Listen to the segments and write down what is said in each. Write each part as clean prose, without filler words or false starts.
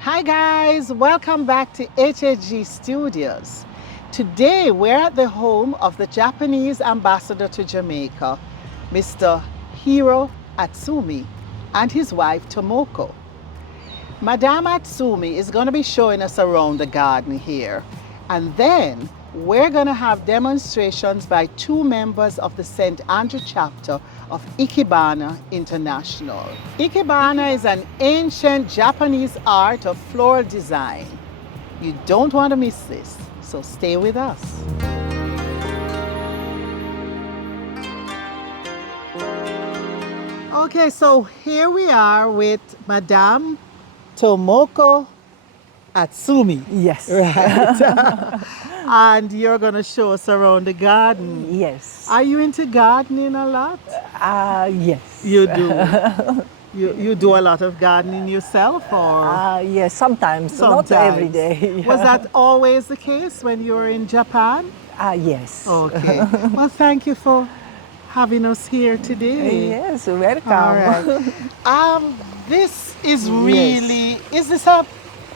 Hi guys, welcome back to HHG Studios. Today we're at the home of the Japanese ambassador to Jamaica, Mr. Hiro Atsumi, and his wife Tomoko. Madame Atsumi is going to be showing us around the garden here, and then we're going to have demonstrations by two members of the St. Andrew chapter of Ikebana International. Ikebana is an ancient Japanese art of floral design. You don't want to miss this, so stay with us. Okay, so here we are with Madame Tomoko Atsumi. Yes. Right. And you're going to show us around the garden. Yes. Are you into gardening a lot? Yes. You do. You do a lot of gardening yourself, or? Yes, sometimes, not every day. Was that always the case when you were in Japan? Yes. Okay. Well, thank you for having us here today. Yes, welcome. All right. This is really, is this a,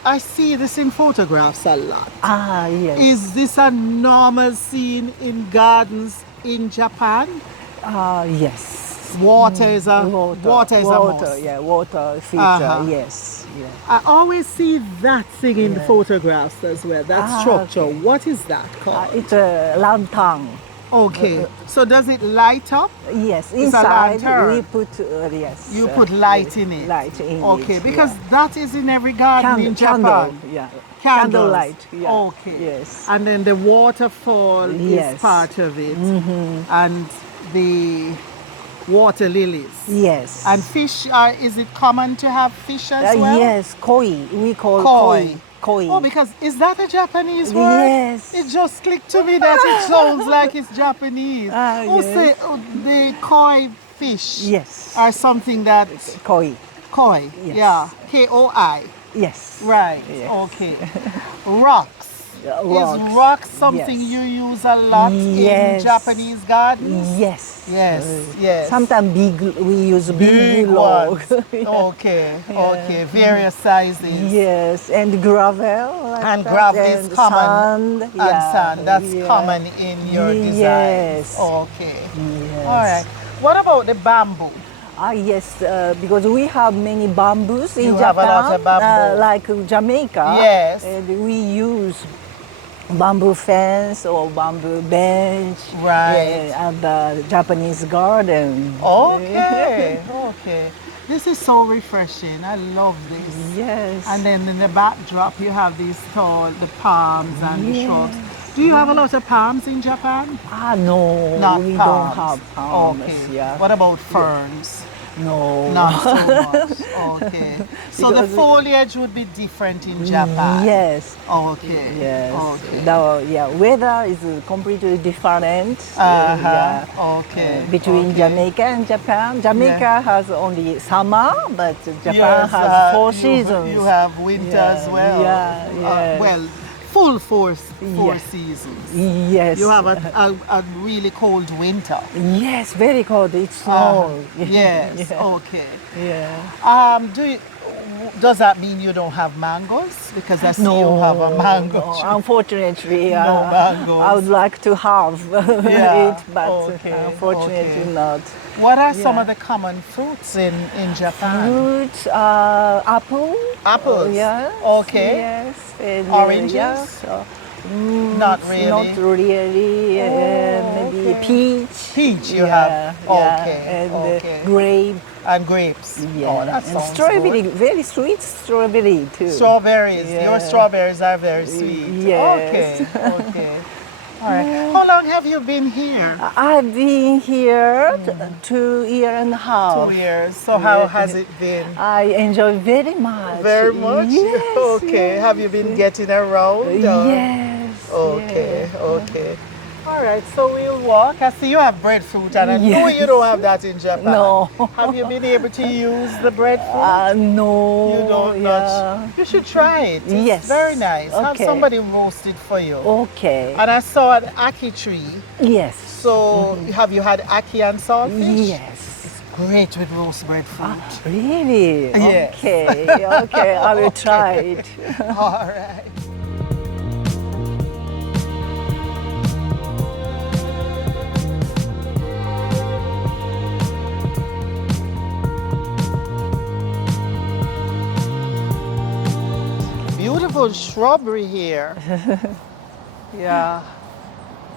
I see this in photographs a lot. Yes. Is this a normal scene in gardens in Japan? Yes. Water is a water is a must. Yeah, water feature. Yes. Yeah. I always see that thing in the photographs as well. That structure. Okay. What is that called? It's a lantern. Okay. So does it light up? Yes. It's a Inside lantern. we put yes. You put light in it. Light in it. Okay, because that is in every garden in Japan. Candle. Yeah. Candles. Candlelight. Yeah. Okay. Yes. And then the waterfall Yes. is part of it. And the water lilies. Yes. And fish, is it common to have fish as well? Yes, koi. We call Koi. koi. Oh, because is that a Japanese word? Yes. It just clicked to me that it sounds like it's Japanese. Yes. The koi fish Yes. are something that Koi. koi. Yes. Yeah. K-O-I. Yes. Right. Yes. Okay. Rocks. Rocks. Is rock something Yes. you use a lot Yes. in Japanese gardens? Yes. Yes. Yes. Sometimes we use big ones. log. Okay. Okay. Various sizes. Yes, and gravel. Like And that, gravel is and common. Sand. And sand. That's common in your designs. Yes. Okay. Yes. All right. What about the bamboo? Yes, because we have many bamboos in You Japan, have a lot of bamboo. like Jamaica. Yes. And we use bamboo fence or bamboo bench. Right. And the Japanese garden. Okay. Okay. This is so refreshing. I love this. Yes. And then in the backdrop, you have these tall, the palms and the shrubs. Do you have a lot of palms in Japan? No, Not we palms. don't have palms. Okay. Yeah. What about ferns? No. Not so much. Okay. So the Because foliage would be different in Japan. Yes. Okay. Yes. Okay. The weather is completely different. Okay. Between Okay. Jamaica and Japan. Jamaica has only summer, but Japan Yes, has 4 you- seasons. You have winter as well. Yeah, yeah. Well, full four Yeah. seasons. Yes. You have a really cold winter. Yes, very cold. It's snow. Yes. Yeah. Okay. Yeah. Does that mean you don't have mangoes? Because I see you have a mango no, tree. unfortunately, No mangoes. I would like to have Yeah, it, but okay, unfortunately okay. not. What are some of the common fruits in Japan? Fruits, apple. Apples. Yeah. Okay. Yes. And, Oranges? yeah, Not really. Not really. Maybe okay. peach. Peach you Yeah, have. yeah, Okay. And okay. grape. And grapes. Yeah. Oh, that and sounds strawberry, good. very sweet strawberry too. Strawberries. Yeah. Your strawberries are very sweet. Yes. Okay. Okay. All right. How long have you been here? I've been here 2 years and a half. 2 years. So how has it been? I enjoy very much. Very much? Yes. Okay. Yes. Have you been getting around? or- Yes. Okay. yes. Okay. All right. So we'll walk. I see you have breadfruit, and I know Yes. you don't have that in Japan. No. Have you been able to use the breadfruit? No. You don't yeah. much. You should try it. It's Yes. very nice. Have Okay. somebody roast it for you. Okay. And I saw an ackee tree. Yes. So have you had ackee and saltfish? Yes. great with roast breadfruit. Really? Yes. Okay, okay, I will Okay. try it. All right. Beautiful shrubbery here. Yeah,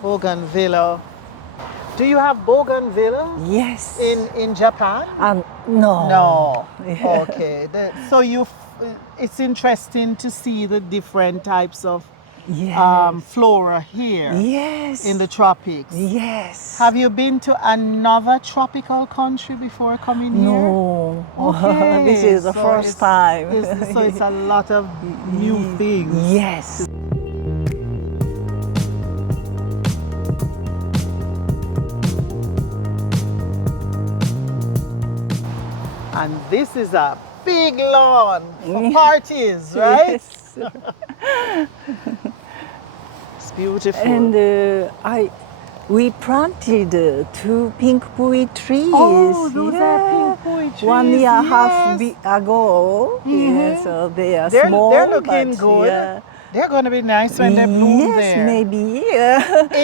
bougainvillea. Do you have bougainvillea Yes. in Japan? No. No. Yeah. Okay. So it's interesting to see the different types of Yes. flora here Yes. in the tropics. Yes. Have you been to another tropical country before coming here? No. Okay. This is the so first time. so it's a lot of new things. Yes. And this is a big lawn for parties, right? Yes. It's beautiful. And we planted two pink pui trees. Oh, those are pink pui trees. 1.5 years yes. ago. Mhm. So they are They're, small. they're looking but good. Yeah. They're going to be nice when they bloom Yes, there. maybe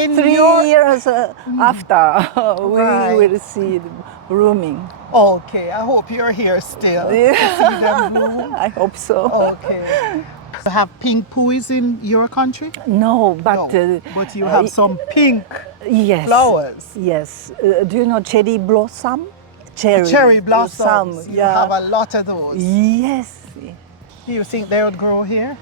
In 3 your- years after we Right. will see the blooming. Okay, I hope you're here still to see them bloom. I hope so. Okay. You have pink puis in your country? No, but No, but you have some pink yes, flowers. Yes. Do you know cherry blossom? Cherry blossoms. You Yeah. have a lot of those. Yes. Do you think they would grow here?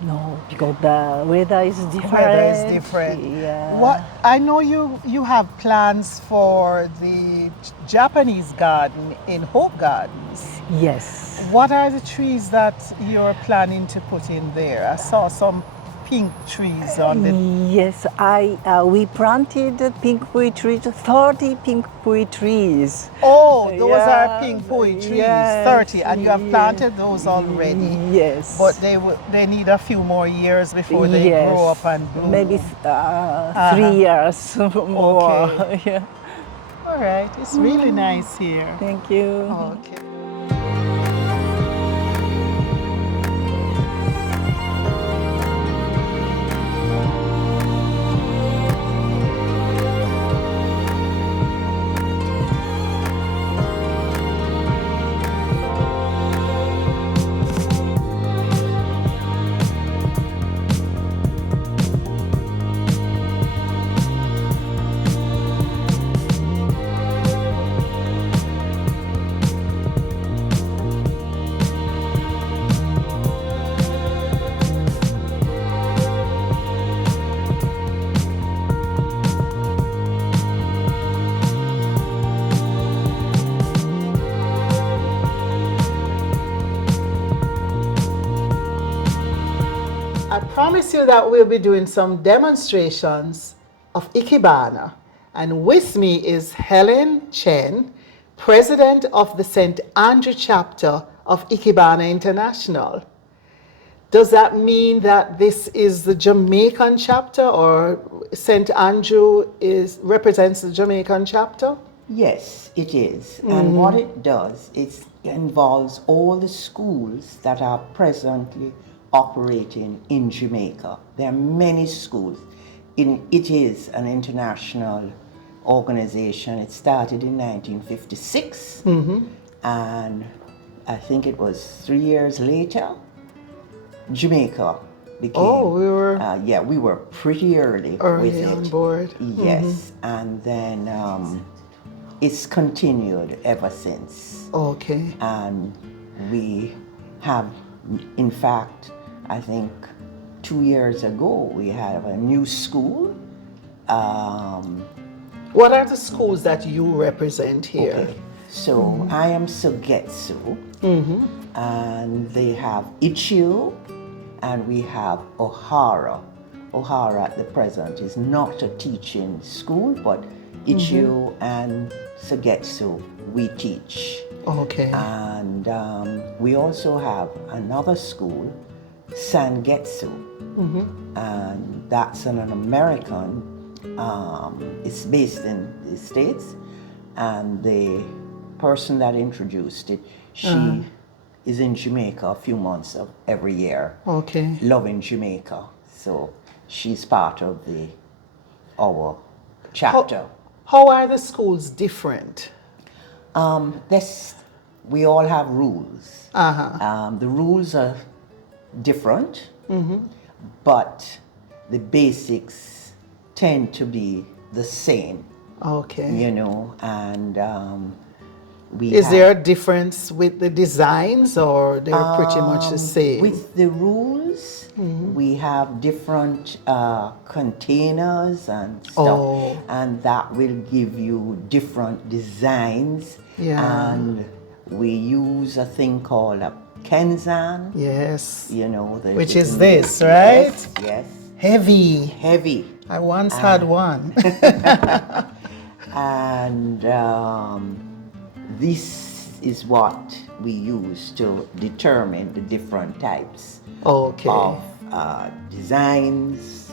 No, because the weather is different. Weather is different. Yeah. What I know you have plans for the Japanese garden in Hope Gardens. Yes. What are the trees that you're planning to put in there? I saw some pink trees on the. Yes, we planted pink pui trees, 30 pink pui trees. Oh, those Yeah, are pink pui trees, yes, 30, and you have yes. planted those already. Yes. But they need a few more years before they Yes. grow up and bloom. Maybe 3 years more. Okay. Yeah. All right, it's really nice here. Thank you. Okay. I promise you that we'll be doing some demonstrations of Ikebana. And with me is Helen Chen, President of the St. Andrew Chapter of Ikebana International. Does that mean that this is the Jamaican chapter, or St. Andrew represents the Jamaican chapter? Yes, it is. And what it does, it involves all the schools that are presently operating in Jamaica. There are many schools. It is an international organization. It started in 1956, and I think it was 3 years later, Jamaica became. Oh, we were we were pretty early with early it. on board. Yes, and then it's continued ever since. Okay. And we have, in fact, I think 2 years ago, we have a new school. What are the schools that you represent here? Okay. So I am Sogetsu, and they have Ichiu, and we have Ohara. Ohara at the present is not a teaching school, but Ichiu and Sogetsu we teach. Okay. And we also have another school, Sangetsu, and that's an American. It's based in the States, and they person that introduced it, she is in Jamaica a few months of every year. Okay. Loving Jamaica. So she's part of our chapter. How are the schools different? We all have rules. Uh-huh. The rules are different, but the basics tend to be the same, Okay. you know, and Is there a difference with the designs, or they're pretty much the same? with the rules, we have different containers and stuff, Oh. and that will give you different designs. Yeah. And we use a thing called a Kenzan, Yes. you know. Which is this, right? Yes, yes. Heavy. Heavy. I once had one. And this is what we use to determine the different types Okay. of designs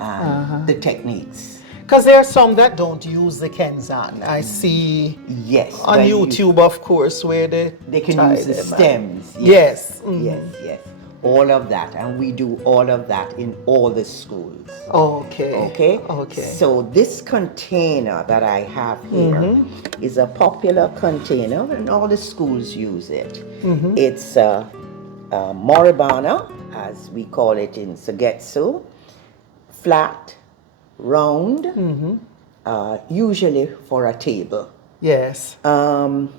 and the techniques. Because there are some that don't use the Kenzan. I see Yes. on when YouTube, of course, where they can tie use the them. stems. Yes. Yes, yes. All of that. And we do all of that in all the schools. Okay. Okay? Okay. So this container that I have here is a popular container, and all the schools use it. It's Moribana, as we call it in Sugetsu, flat, round, usually for a table. Yes. And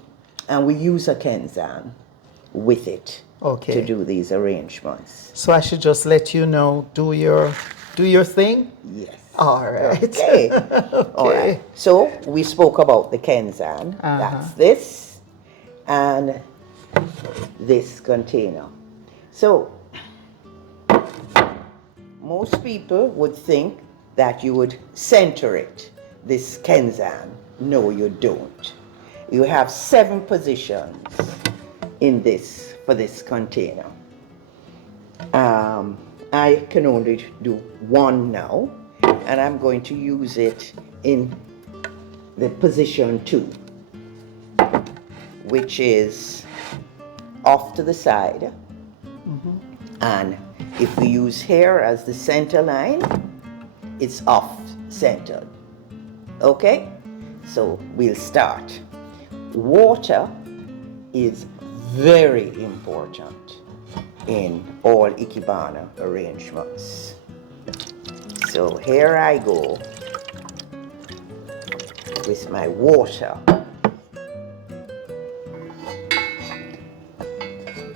we use a Kenzan with it Okay. to do these arrangements. So I should just let you know, do your thing? Yes. All right. Okay. All right. So we spoke about the Kenzan. That's this and this container. So most people would think that you would center it, this Kenzan. No, you don't. You have 7 positions in this, for this container. I can only do one now, and I'm going to use it in the position 2, which is off to the side. And if we use here as the center line, it's off centered. Okay? So we'll start. Water is very important in all Ikebana arrangements. So here I go with my water.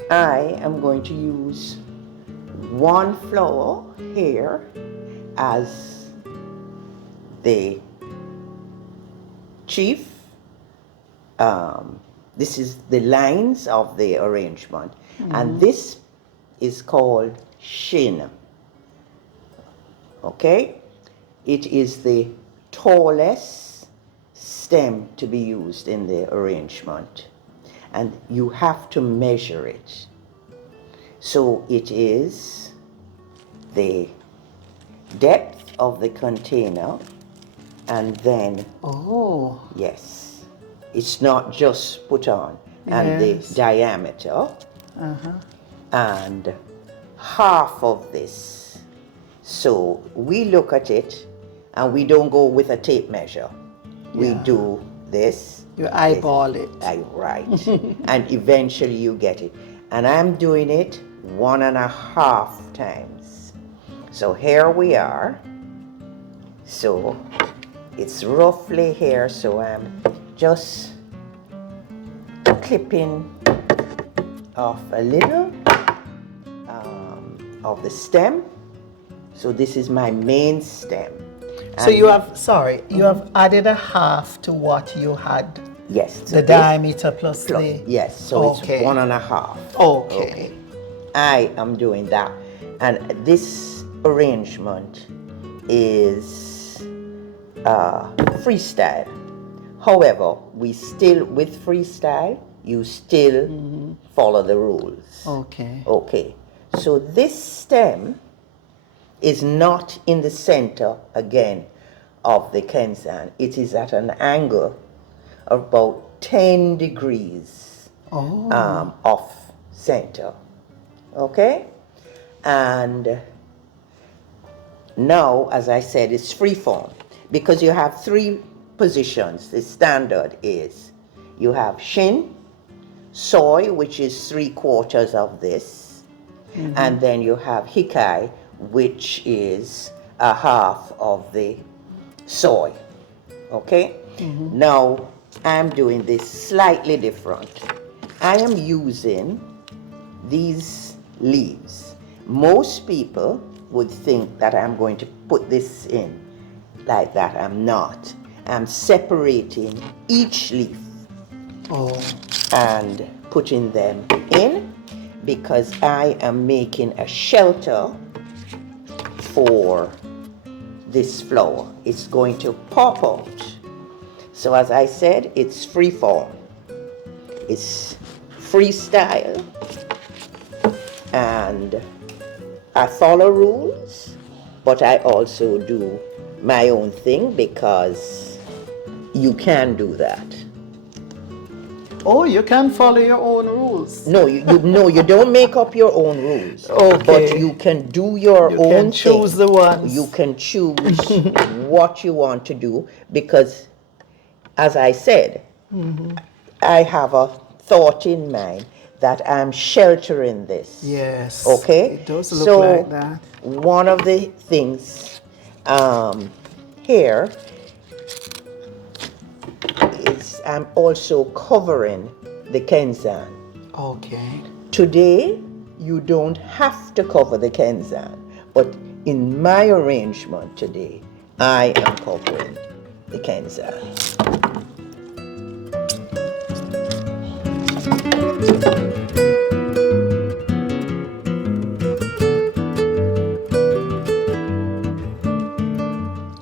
I am going to use 1 flower here as the chief. This is the lines of the arrangement, and this is called shin. Okay? It is the tallest stem to be used in the arrangement, and you have to measure it. So it is the depth of the container, and then yes, it's not just put on, and the diameter, and half of this. So we look at it, and we don't go with a tape measure. We do this. You eyeball it. Right. And eventually you get it. And I'm doing it 1.5 times. So here we are. So it's roughly here, so I'm just clipping off a little of the stem. So this is my main stem. So you have, you have added a half to what you had. Yes. The diameter plus the... Yes, so it's 1.5. Okay. I am doing that. And this arrangement is freestyle. However, we still, with freestyle, you still follow the rules. Okay. Okay. So this stem is not in the center, again, of the Kenzan. It is at an angle of about 10 degrees off center. Okay? And now, as I said, it's free form because you have 3 positions. The standard is you have shin, soy, which is 3/4 of this, and then you have hikai, which is a half of the soy. Okay? Now, I'm doing this slightly different. I am using these leaves. Most people would think that I'm going to put this in like that. I'm not. I'm separating each leaf and putting them in because I am making a shelter for this flower. It's going to pop out. So as I said, it's free form. It's freestyle, and I follow rules, but I also do my own thing because you can do that. Oh, you can follow your own rules. No, you don't make up your own rules. Okay. But you can do your You own can thing. choose the ones. You can choose what you want to do because, as I said, I have a thought in mind that I'm sheltering this. Yes. Okay? It does look like that. One of the things here is I'm also covering the Kenzan. Okay. Today, you don't have to cover the Kenzan, but in my arrangement today, I am covering the Kenzan.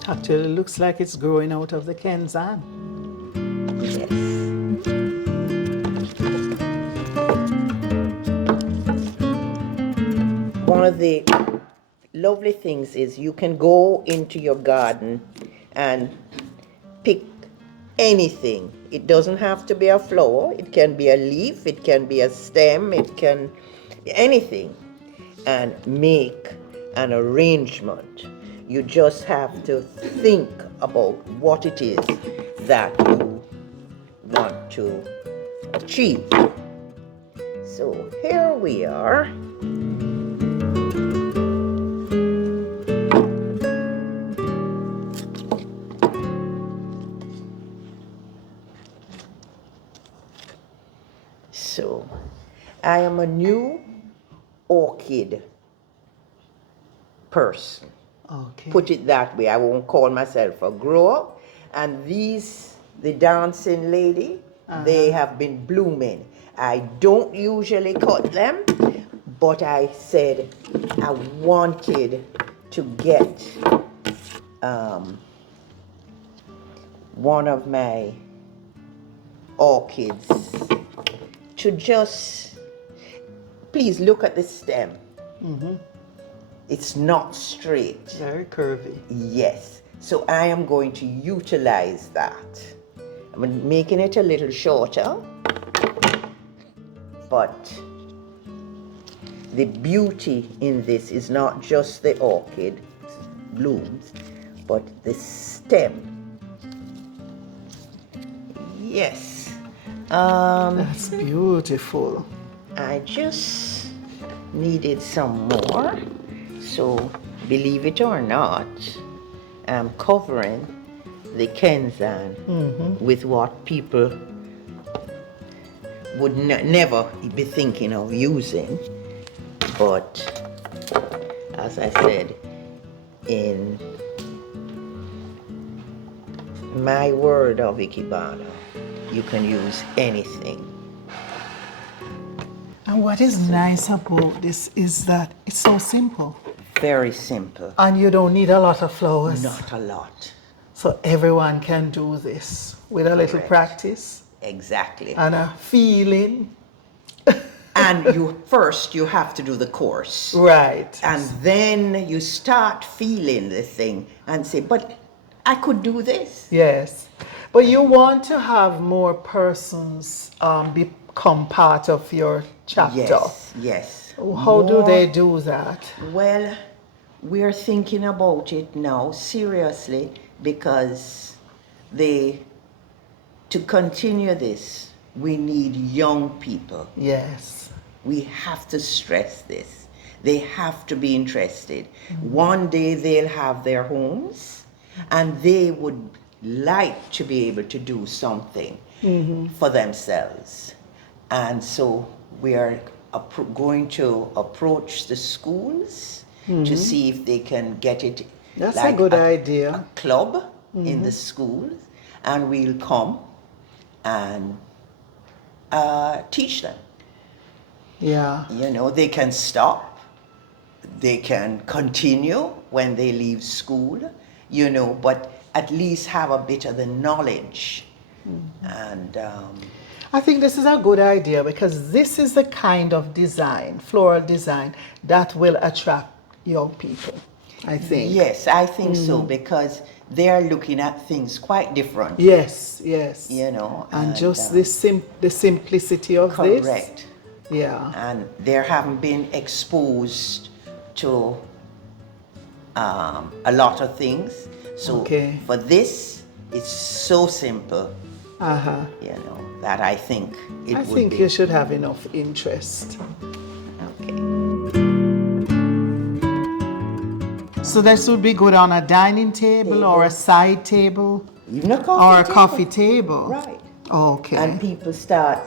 Actually, it looks like it's growing out of the Kenzan. Yes. One of the lovely things is you can go into your garden and pick anything. It doesn't have to be a flower. It can be a leaf. It can be a stem. It can anything, and make an arrangement. You just have to think about what it is that you want to achieve. So here we are. So I am a new orchid person. Okay. Put it that way. I won't call myself a grower. And these, the dancing lady, they have been blooming. I don't usually cut them, but I said I wanted to get one of my orchids to just, please look at the stem. It's not straight. Very curvy. Yes. So I am going to utilize that. I'm making it a little shorter, but the beauty in this is not just the orchid blooms, but the stem. Yes. That's beautiful. I just needed some more. So, believe it or not, I'm covering the Kenzan with what people would never be thinking of using. But, as I said, in my word of Ikebana, you can use anything. And what is nice about this is that it's so simple. Very simple. And you don't need a lot of flowers. Not a lot. So everyone can do this with a little Correct. practice Exactly. and a feeling. And you have to do the course. Right. And then you start feeling the thing and say, but I could do this. Yes. But you want to have more persons become part of your chapter. Yes, yes. How do they do that? Well, we're thinking about it now seriously because to continue this, we need young people. Yes. We have to stress this. They have to be interested. One day they'll have their homes and they would like to be able to do something for themselves. And so we are going to approach the schools to see if they can get it. That's like a good idea. A club in the schools, and we'll come and teach them. Yeah. You know, they can stop, they can continue when they leave school, you know, but at least have a bit of the knowledge. And I think this is a good idea because this is the kind of design, floral design, that will attract young people, I think. yes, I think so, because they're looking at things quite different. Yes, yes. You know, and just the simplicity of this. correct. Yeah. And they haven't been exposed to a lot of things. So for this, it's so simple, you know, that I think it I would think be. you should have enough interest. Okay. So this would be good on a dining table or a side table Even a or a coffee coffee table. Right. Okay. And people start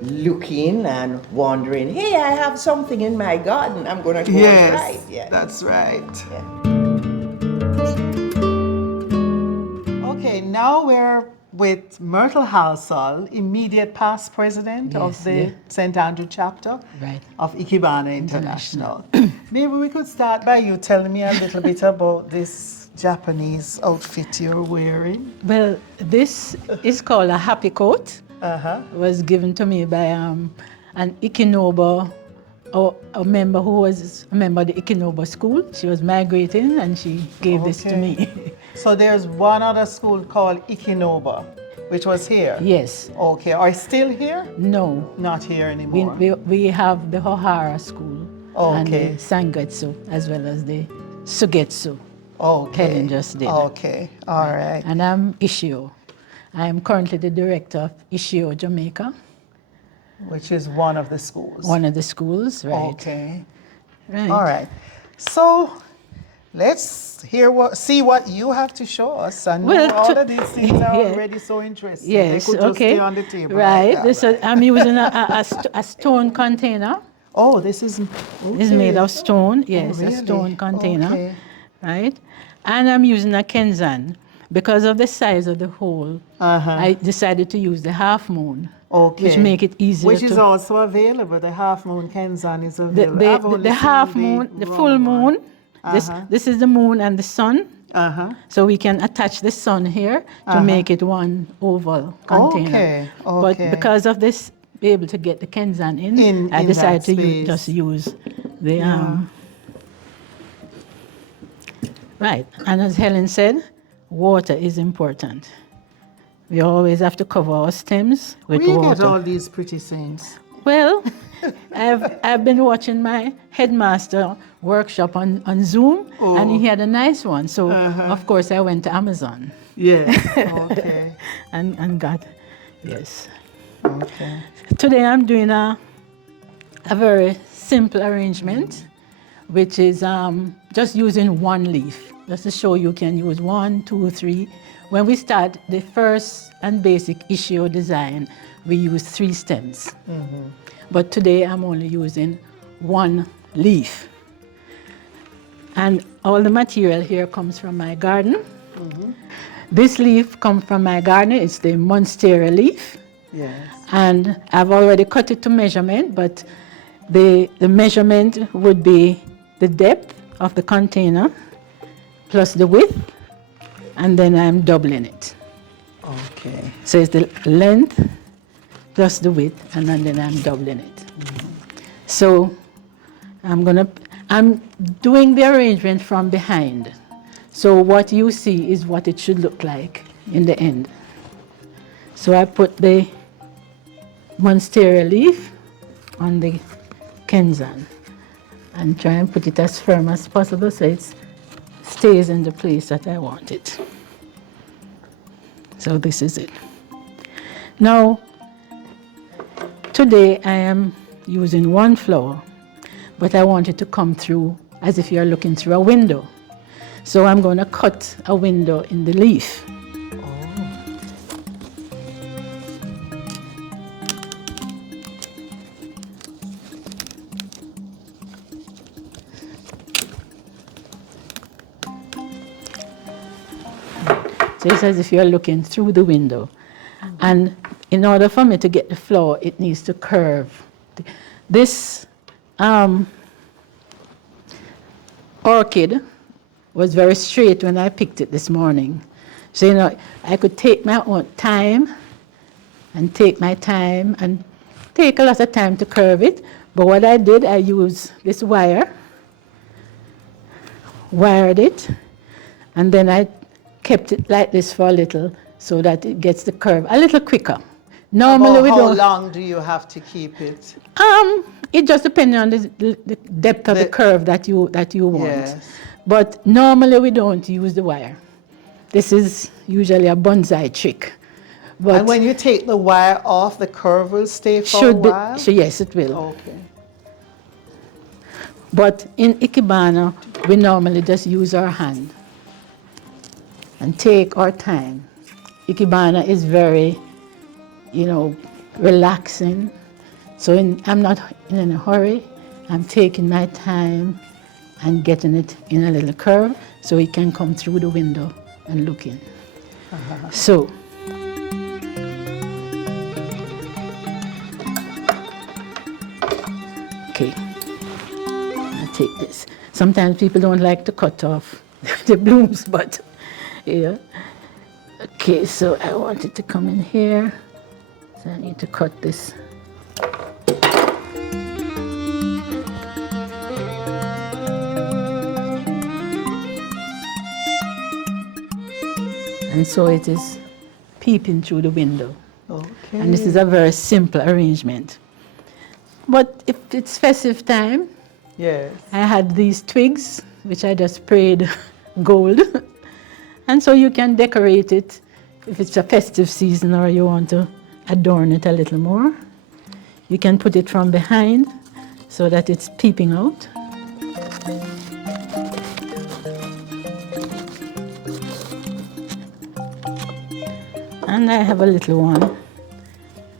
looking and wondering, hey, I have something in my garden. I'm going to go and try it. Yes, Yeah. that's right. Yeah. Okay, now we're with Myrtle Halsall, immediate past president of the St. Andrew chapter of Ikebana International. Maybe we could start by you telling me a little bit about this Japanese outfit you're wearing. Well, this is called a happy coat. It was given to me by an Ikenoba, or a member who was a member of the Ikenoba school. She was migrating and she gave this to me. So there's one other school called Ikenoba, which was here? Yes. Okay, are you still here? No. Not here anymore. We have the Hohara school and the Sangetsu as well as the Sugetsu. Okay. Helen just did. Okay, all right. And I'm Ishio. I am currently the director of Ishio Jamaica. Which is one of the schools. One of the schools, right. Okay. Right. All right. So let's see what you have to show us. And Well, all of these things are yeah. already so interesting. Yes, They could just okay. stay on the table. Right. Like that, So right? I'm using a stone container. Oh, this is It's made of stone. Yes, really? a stone container. Okay. Right. And I'm using a Kenzan. Because of the size of the hole, I decided to use the half moon. Okay. Which make it easier Which to... is also available. The half moon Kenzan is available. I've only the seen half moon, the full round moon, one. this is the moon and the sun. So we can attach the sun here to make it one oval container. Okay. But because of this, be able to get the Kenzan in I decided to just use the right. And as Helen said, water is important. We always have to cover our stems with Where you water. get all these pretty things? Well, I've been watching my headmaster workshop on Zoom, and he had a nice one. So of course I went to Amazon. Yes. Okay. and got, yes. Okay. Today I'm doing a very simple arrangement, which is just using one leaf. Just to show you can use 1, 2, 3. When we start the first and basic Ishio design, we use 3 stems. But today I'm only using 1 leaf. And all the material here comes from my garden. This leaf comes from my garden. It's the Monstera leaf. Yes. And I've already cut it to measurement, but the measurement would be the depth of the container plus the width, and then I'm doubling it. Okay. So it's the length plus the width, and then I'm doubling it. So I'm doing the arrangement from behind. So what you see is what it should look like in the end. So I put the monstera leaf on the Kenzan and try and put it as firm as possible so it stays in the place that I want it. So this is it. Now, today I am using one flower, but I want it to come through as if you're looking through a window. So I'm going to cut a window in the leaf. So it's as if you're looking through the window. And in order for me to get the flower, it needs to curve. This orchid was very straight when I picked it this morning. So, you know, I could take my own time and take my time and take a lot of time to curve it. But what I did, I used this wire, wired it, and then I kept it like this for a little so that it gets the curve a little quicker. Normally we don't. How long do you have to keep it? It just depends on the depth of the curve that you want. Yes. But normally we don't use the wire. This is usually a bonsai trick. But And when you take the wire off, the curve will stay for a while? Yes, it will. Okay. But in Ikebana, we normally just use our hand and take our time. Ikebana is very, you know, relaxing. So I'm not in a hurry. I'm taking my time and getting it in a little curve so it can come through the window and look in. So, okay, I'll take this. Sometimes people don't like to cut off the blooms, but yeah. Okay, so I want it to come in here. So I need to cut this. And so it is peeping through the window. Okay. And this is a very simple arrangement. But if it's festive time, Yes. I had these twigs, which I just sprayed gold. And so you can decorate it if it's a festive season or you want to adorn it a little more. You can put it from behind so that it's peeping out. And I have a little one.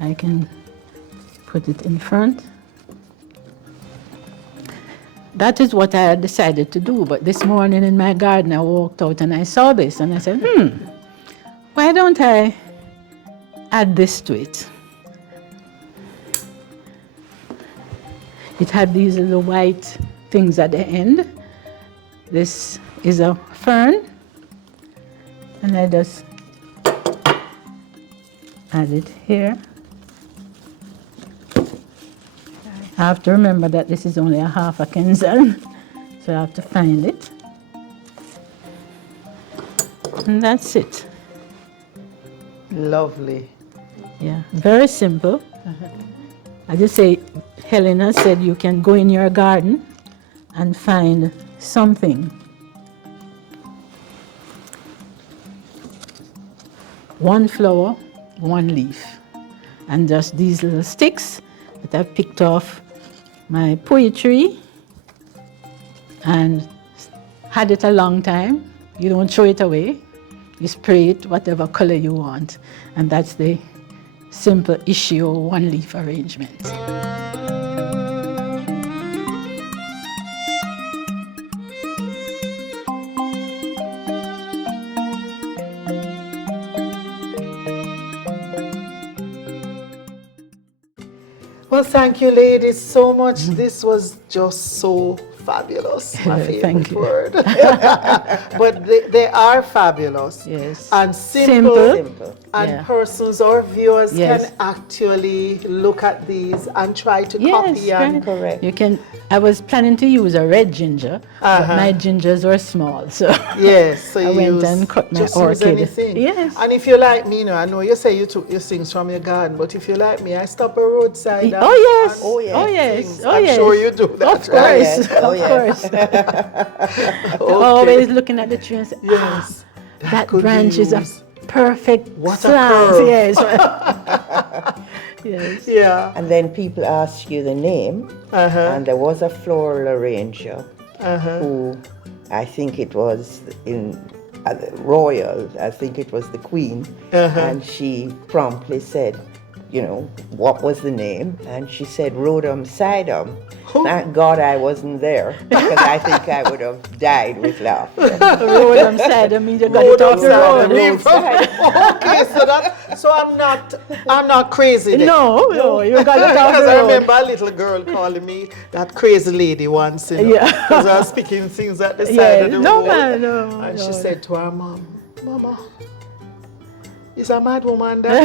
I can put it in front. That is what I had decided to do, but this morning in my garden I walked out and I saw this and I said, why don't I add this to it? It had these little white things at the end. This is a fern, and I just add it here. I have to remember that this is only a half a Kenzan, so I have to find it. And that's it. Lovely. Yeah, very simple. I just say, Helena said you can go in your garden and find something. One flower, one leaf. And just these little sticks that I picked off my poetry and had it a long time. You don't throw it away. You spray it whatever color you want. And that's the simple issue one leaf arrangement. Well, thank you, ladies, so much. This was just so fabulous, my Thank favorite you. word. But they are fabulous. Yes. And simple. Simple. And Yeah. persons or viewers Yes. can actually look at these and try to Yes, copy and right. Correct. You can. I was planning to use a red ginger, but my gingers were small, so yes, so I you went use, and cut my just orchid. use anything. Yes. And if you like me, I know you say you took your things from your garden, but if you like me, I stop a roadside. Oh yes. and Oh, yes. Oh yes. things. Oh I'm yes. sure you do that. Of course. right? yes. Oh, Of yes. course. Okay. Always looking at the tree and say, Yes. that could be branch is a used. perfect What a slant. curve. Yes. Yes. Yeah. And then people ask you the name, and there was a floral arranger who, I think it was in royal, I think it was the queen, and she promptly said, you know, what was the name? And she said Rodum Sidum. Thank God I wasn't there, because I think I would have died with laughter. Road on side of me, you got it off the road. Okay, so I'm not crazy then. No, you got it off Because the I road. remember a little girl calling me that crazy lady once, you know, Yeah. because I was speaking things at the side Yes. of the No, road. man, no, And no. she said to her mom, Mama, is a mad woman there?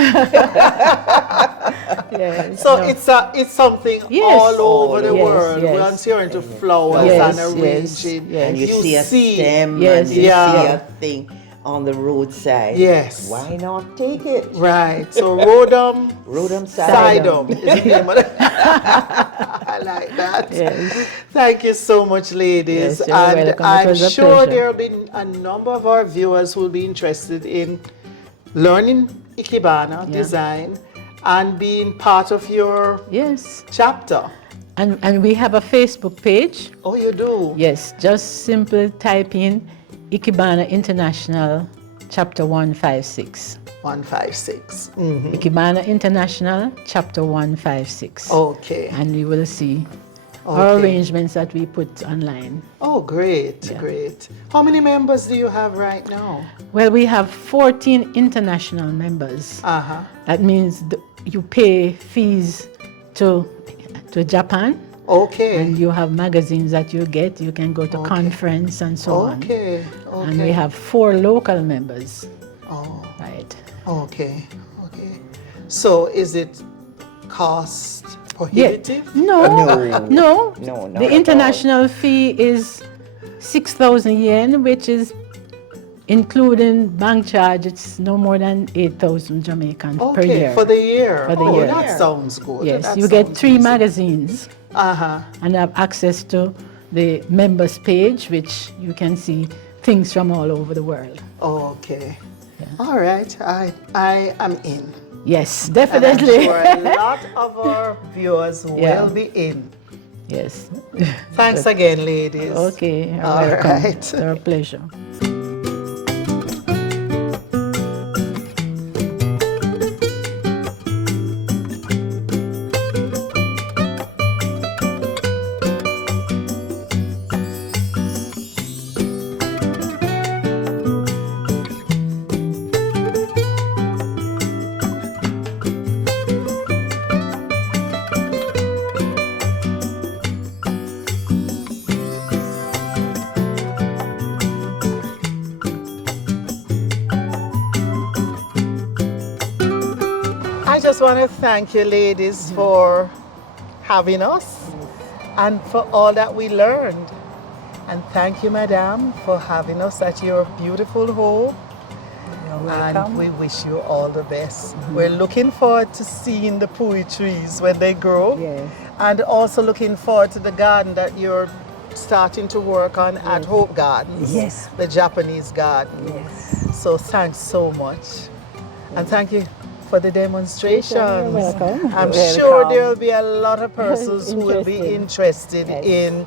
Yes. So no. it's something Yes. all over the Yes, world. yes. Once you're into flowers Yes, and yes, arranging, yes. And you see a stem, Yes, and you yeah. see a thing on the roadside. Yes. Why not take it? Right. So Rodum Rodum Sidum Sidum. is the name of it. I like that. Yes. Thank you so much, ladies. Yes, you're and welcome. It I'm was a sure pleasure. there will be a number of our viewers who will be interested in learning Ikebana design and being part of your Yes. chapter. And we have a Facebook page. Oh, you do? Yes, just simply type in Ikebana International Chapter 156. 156. Ikebana International Chapter 156. Okay. And you will see our Okay. arrangements that we put online. Oh, great, great. How many members do you have right now? Well, we have 14 international members. That means you pay fees to Japan, Okay. and you have magazines that you get. You can go to conference and so on. Okay. Okay. And we have 4 local members. Oh. Right. Okay. Okay. So is it cost prohibitive? No. No, not The at international fee is 6,000 yen, which is including bank charge. It's no more than 8,000 Jamaican per Okay, year. for the year. For the oh, year. that sounds good. Yes, That you get sounds 3 easy. magazines Uh-huh. and have access to the members page, which you can see things from all over the world. Okay. All right. I am in. Yes, And I'm definitely. sure a lot of our viewers Yeah. will be in. Yes. Thanks again, ladies. Okay, you're All welcome. right. It's our pleasure. I just want to thank you, ladies, for having us and for all that we learned. And thank you, Madame, for having us at your beautiful home. You're And welcome. we wish you all the best. We're looking forward to seeing the pui trees when they grow. Yes. And also looking forward to the garden that you're starting to work on at Hope Gardens. Yes. The Japanese garden. Yes. So thanks so much. And thank you for the demonstrations. You're welcome. I'm You're sure welcome. there will be a lot of persons who will be interested in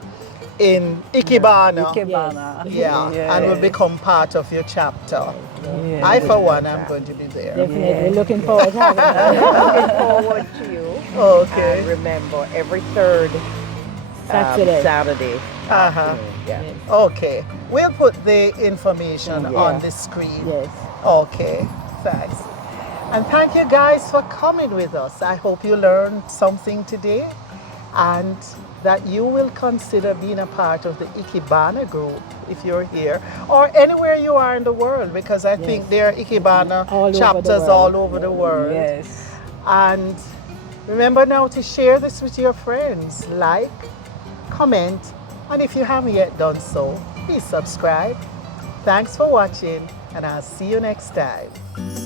Ikebana. Ikebana. Yeah, and will become part of your chapter. Yes. I, for one, am going to be there. Definitely looking forward to having that. Looking forward to you. Okay. And remember, every third Saturday. Saturday Uh-huh. afternoon. Yeah. Okay. We'll put the information Yeah. on the screen. Yes. Okay. Thanks. And thank you guys for coming with us. I hope you learned something today. And that you will consider being a part of the Ikebana group if you're here, or anywhere you are in the world, because I think there are Ikebana All over the chapters world. all over the world. Yes. And remember now to share this with your friends. Like, comment, and if you haven't yet done so, please subscribe. Thanks for watching, and I'll see you next time.